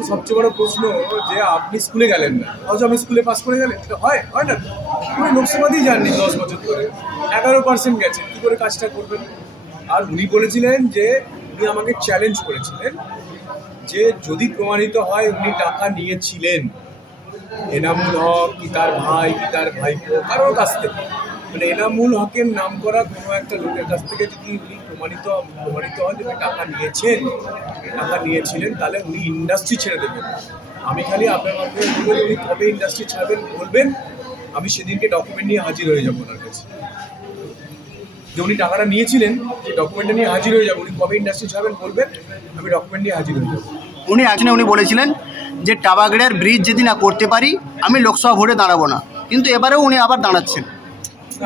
তো সবচেয়ে বড় প্রশ্ন যে আপনি স্কুলে গেলেন না। অথচ আপনি স্কুলে পাস করে গেলেন। হয়? হয় না? উনি লোকসভাতেই যাননি দশ বছর ধরে। এগারো পার্সেন্ট গেছেন কী করে কাজটা করবেন? আর উনি বলেছিলেন যে, উনি আমাকে চ্যালেঞ্জ করেছিলেন যে, যদি প্রমাণিত হয় উনি টাকা নিয়েছিলেন। এনামুল হক, কি তার ভাই, কি তার ভাইপো, কারোর কাছ থেকে। মানে এনামুল হকের নাম করা কোনো একটা লোকের কাছ থেকে যদি উনি প্রমাণিত প্রমাণিত হয় যে উনি টাকা নিয়েছেন, টাকা নিয়েছিলেন, তাহলে উনি ইন্ডাস্ট্রি ছেড়ে দেবেন। আমি খালি আপনার মাধ্যমে বলব যে উনি কবে ইন্ডাস্ট্রি ছাড়বেন বলবেন, আমি সেদিনকে ডকুমেন্ট নিয়ে হাজির হয়ে যাব ওনার কাছে। যে উনি টাকাটা নিয়েছিলেন যে ডকুমেন্টটা নিয়ে হাজির হয়ে যাব। উনি কবে ইন্ডাস্ট্রি ছাড়বেন বলবেন, আমি ডকুমেন্ট নিয়ে হাজির হয়ে যাব। উনি একজনে উনি বলেছিলেন যে টাবাগড়ের ব্রিজ যদি না করতে পারি, আমি লোকসভা ভোটে দাঁড়াবো না। কিন্তু এবারেও উনি আবার দাঁড়াচ্ছেন।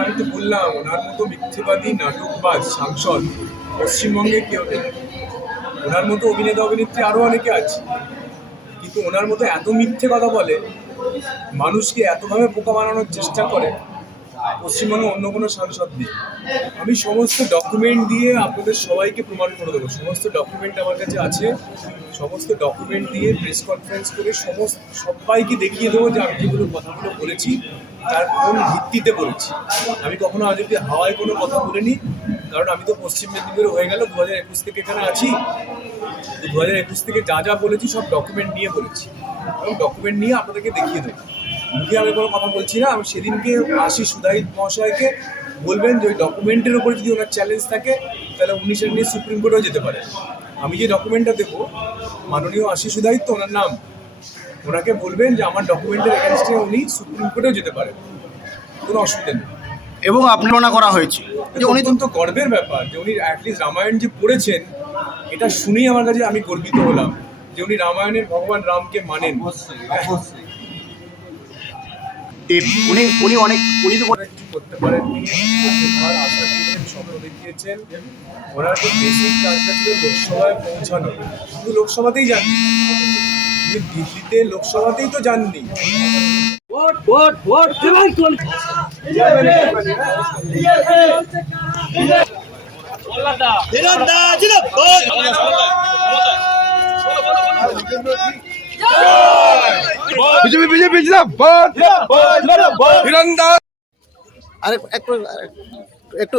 আমি তো বললাম, ওনার মতো মিথ্যেবাদী, নাটকবাজ, সাংসদ পশ্চিমবঙ্গে কেউ নেই। ওনার মতো অভিনেতা, অভিনেত্রী আরও অনেকে আছে। কিন্তু ওনার মতো এত মিথ্যে কথা বলে, মানুষকে এতভাবে বোকা বানানোর চেষ্টা করে পশ্চিমবঙ্গে অন্য কোনো সাংসদ নেই। আমি সমস্ত ডকুমেন্ট দিয়ে আপনাদের সবাইকে প্রমাণ করে দেবো। সমস্ত ডকুমেন্ট আমার কাছে আছে। সমস্ত ডকুমেন্ট দিয়ে প্রেস কনফারেন্স করে সমস্ত সবাইকে দেখিয়ে দেবো যে আমি যেগুলো কথাগুলো বলেছি, তার কোন ভিত্তিতে বলেছি। আমি কখনো আজ অব্দি হাওয়ায় কোনো কথা বলিনি, কারণ আমি তো পশ্চিম মেদিনীপুরে হয়ে গেল দু হাজার একুশ থেকে এখানে আছি। দু হাজার একুশ থেকে যা যা বলেছি সব ডকুমেন্ট নিয়ে বলেছি। এবং ডকুমেন্ট নিয়ে আপনাদেরকে দেখিয়ে দেবো। মুখে আমি কোনো কথা বলছি না। আমি সেদিনকে আসি সুধাইত মহাশয়কে। বলবেন যে ওই ডকুমেন্টের উপরে যদি ওনার চ্যালেঞ্জ থাকে তাহলে উনি সেটা নিয়ে সুপ্রিম কোর্টেও যেতে পারে আমি যে ডকুমেন্টটা দেবো মাননীয় আশি সুধাইত তো ওনার নাম। ওনাকে বলবেন যে আমার ডকুমেন্টের এগেনস্টে উনি সুপ্রিম কোর্টেও যেতে পারেন। কোনো অসুবিধা নেই। এবং আপনারনা করা হয়েছে। যে উনি তো অত্যন্ত গর্বের ব্যাপার যে উনি অ্যাটলিস্ট রামায়ণ যে পড়েছেন এটা শুনেই আমার কাছে আমি গর্বিত হলাম যে উনি রামায়ণের ভগবান রামকে মানেন। উনি উনি অনেক উনি তো করতে স্বপ্ন দেখিয়েছেন ওনার তো বেসিক কাজটা ছিল লোকসভায় পৌঁছানো। শুধু লোকসভাতেই যাননি। দিল্লিতে লোকসভাতেই তো যাননি। বিজেপি বিজেপি জিন্দাবাদ। তীরন্দাজ। আরে একটু একটু।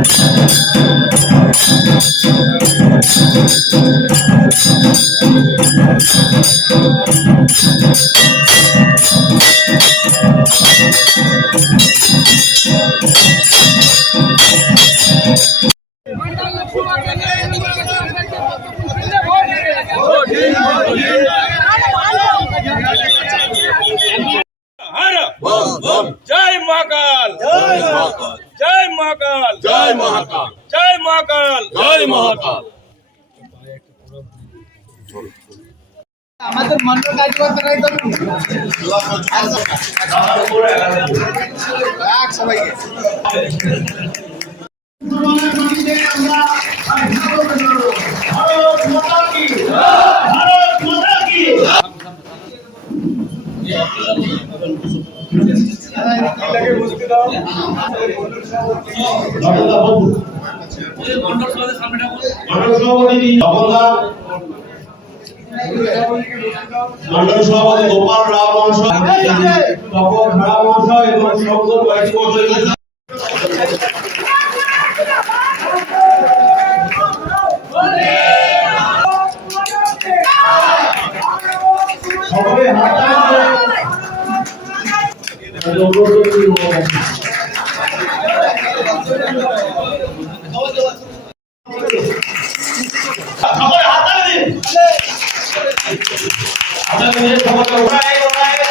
जय महाकाल। महाकाल। जय महाकाल। जय महाकाल। जय महाकाल। जय महाकाल। আমাদের মন্ডল কাজ করতে নাই সবাইকে মন্ডল সভাপতি গোপাল রাও মহাশয় তপন খাড়া মহাশয় এবং শঙ্কর বাইজি মহাশয় সকলে হাত সকলে হাত দিন। আপনাদের নিজের ক্ষমতা উঠায় উঠায়